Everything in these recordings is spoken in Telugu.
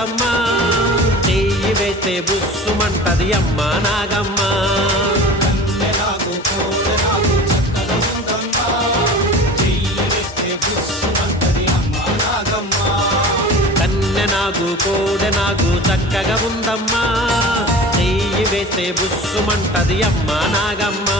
ఉందమ్మా, చెయ్యి వేస్తే బుస్సుమంటది అమ్మ నాగమ్మ. కన్నె నాగు కోడె నాగు చక్కగా ఉందమ్మా, చెయ్యి వేస్తే బుస్సుమంటది అమ్మ నాగమ్మ.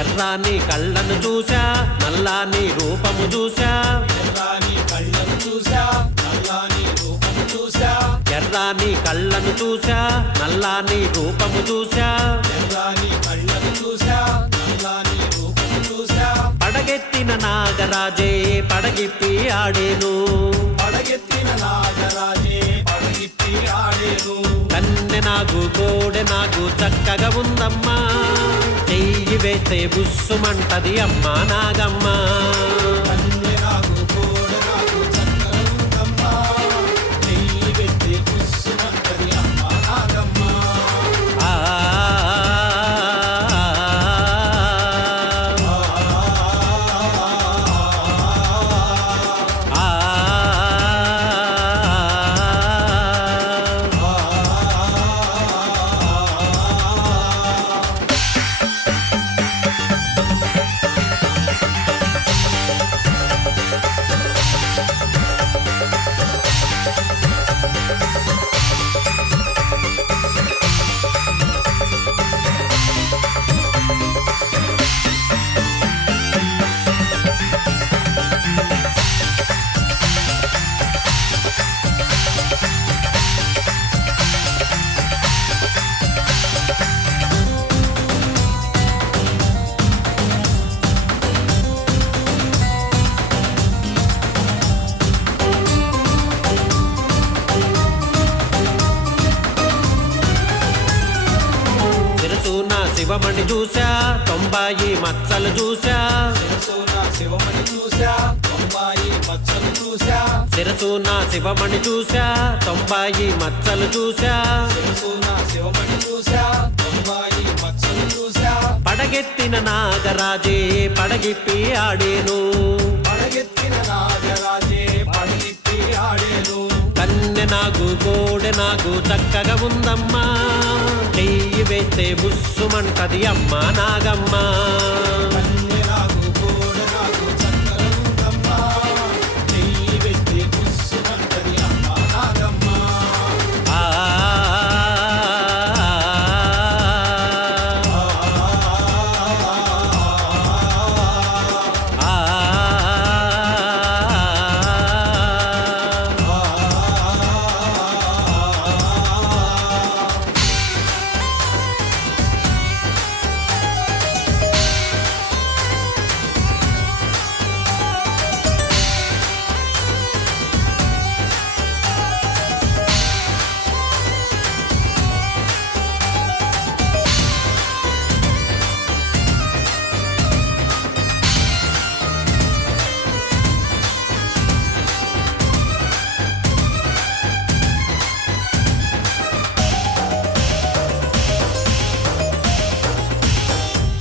ఎర్రాని కళ్ళను చూసా, నల్లాని రూపము చూసా, ఎర్రాని కళ్ళను చూసా, నల్లాని రూపము చూసా, ఎర్రాని కళ్ళను చూసా, నల్లాని రూపము చూసా, ఎర్రాని కళ్ళను చూసా, నల్లాని రూపము చూసా. పడగెత్తిన నాగరాజే పడగిప్పి ఆడేను, పడగెత్తిన నాగరాజే పడగిప్పి ఆడేను. కన్నె నాగు కోడె నాగు చక్కగా ఉందమ్మా, చెయ్యి వేస్తే బుస్సుమంటది అమ్మ నాగమ్మ. శివమణి చూసా, 90 మచ్చలు చూసా, శివమణి చూసా, 90 మచ్చలు చూసా, శిరసున శివమణి చూసా, 90 మచ్చలు చూసా, శిరసున శివమణి చూసా, 90 మచ్చలు చూసా. పడగెత్తిన నాగరాజే పడగిప్పి ఆడేను, పడగెత్తిన నాగరాజే పడగిప్పి ఆడేను. కన్నె నాగు కోడె నాగు చక్కగా ఉందమ్మా, చెయ్యి వేస్తే బుస్సుమంటది అమ్మ నాగమ్మ.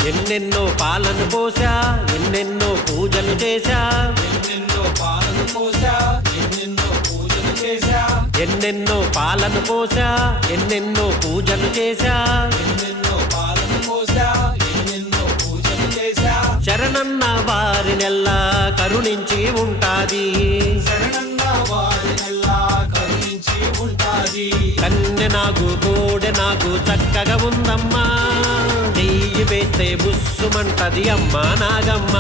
ఎన్నెన్నో పాలను పోసా, ఎన్నెన్నో పూజలు చేశా, ఎన్నెన్నో పాలను పోసా, ఎన్నెన్నో పూజలు చేశా, ఎన్నెన్నో పాలను పోసా, ఎన్నెన్నో పూజలు చేశా, ఎన్నెన్నో పాలను పోసా, శరణన్న వారినెల్లా కరుణించి ఉంటాది. శరణన్న వారినెల్లా కరుణించి ఉంటాది. కన్నె నాగు కోడె నాగు చక్కగా ఉందమ్మా, చెయ్యి వేస్తే బుస్సుమంటది అమ్మా నాగమ్మ.